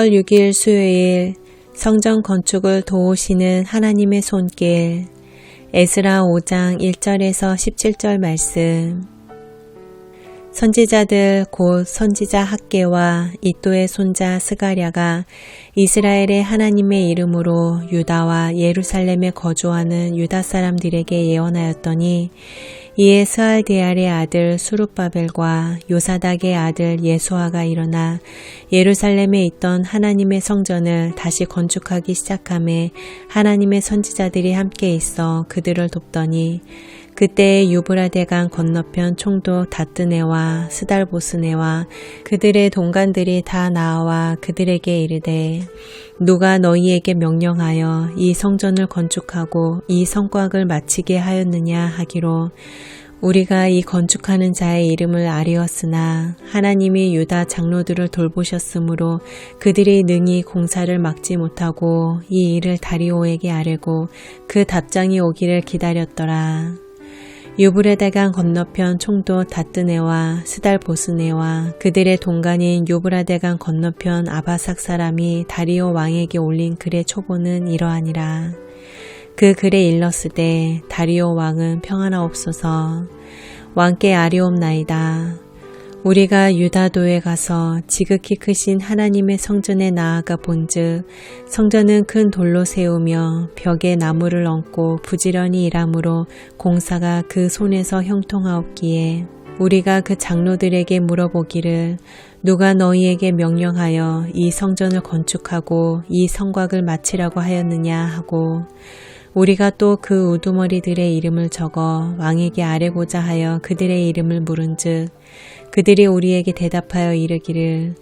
10월 6일 수요일 성전 건축을 도우시는 하나님의 손길. 에스라 5장 1절에서 17절 말씀. 선지자들 곧 선지자 학개와 이도의 손자 스가랴가 이스라엘의 하나님의 이름으로 유다와 예루살렘에 거주하는 유다 사람들에게 예언하였더니 이에 스알디엘의 아들 수룹바벨과 요사닥의 아들 예수아가 일어나 예루살렘에 있던 하나님의 성전을 다시 건축하기 시작하매 하나님의 선지자들이 함께 있어 그들을 돕더니 그때 유브라데강 건너편 총독 다뜨네와 스달보스네와 그들의 동관들이 다 나와 그들에게 이르되 누가 너희에게 명령하여 이 성전을 건축하고 이 성곽을 마치게 하였느냐 하기로 우리가 이 건축하는 자의 이름을 아뢰었으나 하나님이 유다 장로들을 돌보셨으므로 그들이 능히 공사를 막지 못하고 이 일을 다리오에게 아뢰고 그 답장이 오기를 기다렸더라. 유브라데강 건너편 총독 다뜨네와 스달보스네와 그들의 동관인 유브라데강 건너편 아바삭 사람이 다리오 왕에게 올린 글의 초보는 이러하니라. 그 글에 일렀으되 다리오 왕은 평안하옵소서. 왕께 아뢰옵나이다. 우리가 유다도에 가서 지극히 크신 하나님의 성전에 나아가 본즉 성전은 큰 돌로 세우며 벽에 나무를 얹고 부지런히 일하므로 공사가 그 손에서 형통하옵기에 우리가 그 장로들에게 물어보기를 누가 너희에게 명령하여 이 성전을 건축하고 이 성곽을 마치라고 하였느냐 하고 우리가 또 그 우두머리들의 이름을 적어 왕에게 아뢰고자 하여 그들의 이름을 물은즉 그들이 우리에게 대답하여 이르기를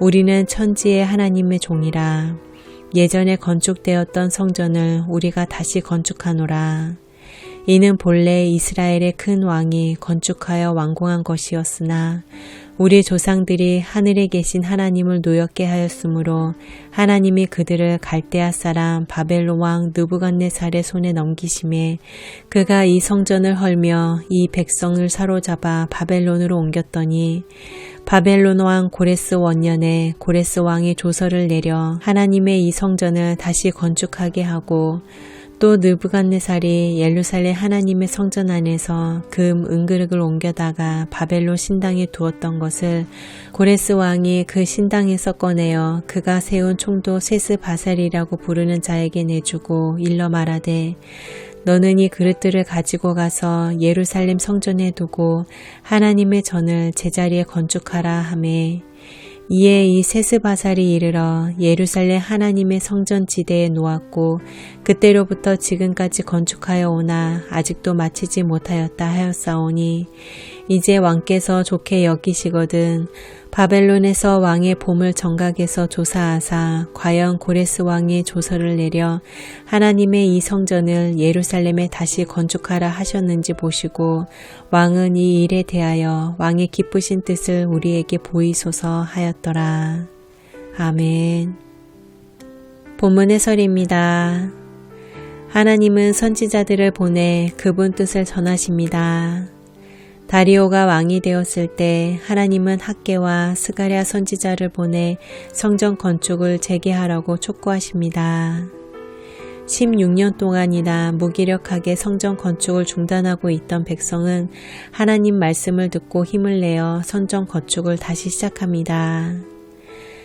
우리는 천지의 하나님의 종이라. 예전에 건축되었던 성전을 우리가 다시 건축하노라. 이는 본래 이스라엘의 큰 왕이 건축하여 완공한 것이었으나 우리 조상들이 하늘에 계신 하나님을 노엽게 하였으므로 하나님이 그들을 갈대아 사람 바벨론 왕 느부갓네살의 손에 넘기심에 그가 이 성전을 헐며 이 백성을 사로잡아 바벨론으로 옮겼더니 바벨론 왕 고레스 원년에 고레스 왕이 조서를 내려 하나님의 이 성전을 다시 건축하게 하고 또 느부갓네살이 예루살렘 하나님의 성전 안에서 금 은그릇을 옮겨다가 바벨론 신당에 두었던 것을 고레스 왕이 그 신당에서 꺼내어 그가 세운 총독 세스바살이라고 부르는 자에게 내주고 일러 말하되 너는 이 그릇들을 가지고 가서 예루살렘 성전에 두고 하나님의 전을 제자리에 건축하라 하매 이에 이 세스바살이 이르러 예루살렘 하나님의 성전 지대에 놓았고 그때로부터 지금까지 건축하여 오나 아직도 마치지 못하였다 하였사오니 이제 왕께서 좋게 여기시거든 바벨론에서 왕의 보물 정각에서 조사하사 과연 고레스 왕의 조서를 내려 하나님의 이 성전을 예루살렘에 다시 건축하라 하셨는지 보시고 왕은 이 일에 대하여 왕의 기쁘신 뜻을 우리에게 보이소서 하였더라. 아멘. 본문 해설입니다. 하나님은 선지자들을 보내 그분 뜻을 전하십니다. 다리오가 왕이 되었을 때 하나님은 학개와 스가랴 선지자를 보내 성전 건축을 재개하라고 촉구하십니다. 16년 동안이나 무기력하게 성전 건축을 중단하고 있던 백성은 하나님 말씀을 듣고 힘을 내어 성전 건축을 다시 시작합니다.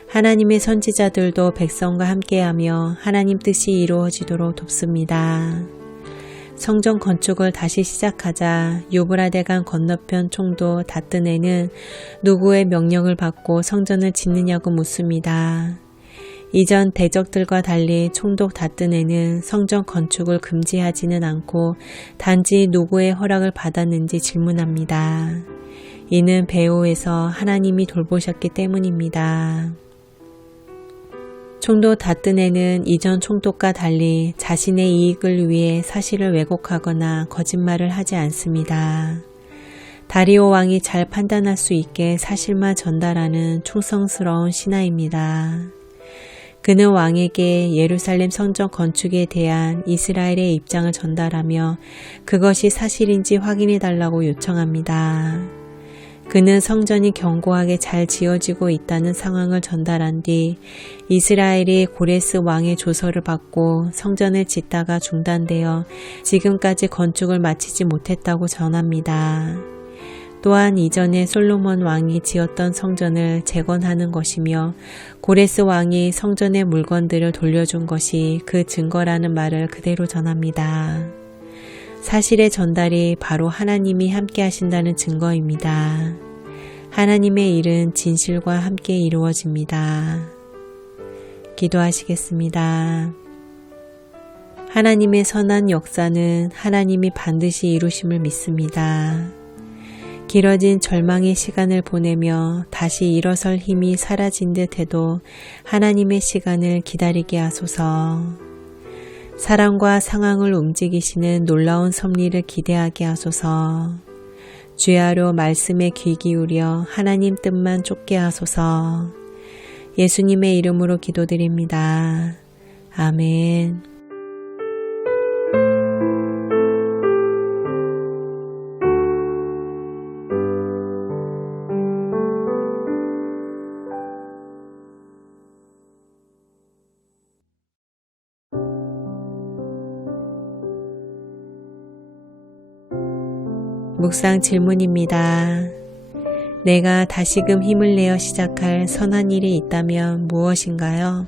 하나님의 선지자들도 백성과 함께하며 하나님 뜻이 이루어지도록 돕습니다. 성전 건축을 다시 시작하자 유브라데강 건너편 총독 다뜨네는 누구의 명령을 받고 성전을 짓느냐고 묻습니다. 이전 대적들과 달리 총독 다뜨네는 성전 건축을 금지하지는 않고 단지 누구의 허락을 받았는지 질문합니다. 이는 배후에서 하나님이 돌보셨기 때문입니다. 총독 다뜨네는 이전 총독과 달리 자신의 이익을 위해 사실을 왜곡하거나 거짓말을 하지 않습니다. 다리오 왕이 잘 판단할 수 있게 사실만 전달하는 충성스러운 신하입니다. 그는 왕에게 예루살렘 성전 건축에 대한 이스라엘의 입장을 전달하며 그것이 사실인지 확인해 달라고 요청합니다. 그는 성전이 견고하게 잘 지어지고 있다는 상황을 전달한 뒤 이스라엘이 고레스 왕의 조서를 받고 성전을 짓다가 중단되어 지금까지 건축을 마치지 못했다고 전합니다. 또한 이전에 솔로몬 왕이 지었던 성전을 재건하는 것이며 고레스 왕이 성전의 물건들을 돌려준 것이 그 증거라는 말을 그대로 전합니다. 사실의 전달이 바로 하나님이 함께 하신다는 증거입니다. 하나님의 일은 진실과 함께 이루어집니다. 기도하시겠습니다. 하나님의 선한 역사는 하나님이 반드시 이루심을 믿습니다. 길어진 절망의 시간을 보내며 다시 일어설 힘이 사라진 듯 해도 하나님의 시간을 기다리게 하소서. 사랑과 상황을 움직이시는 놀라운 섭리를 기대하게 하소서. 주야로 말씀에 귀 기울여 하나님 뜻만 쫓게 하소서. 예수님의 이름으로 기도드립니다. 아멘. 묵상 질문입니다. 내가 다시금 힘을 내어 시작할 선한 일이 있다면 무엇인가요?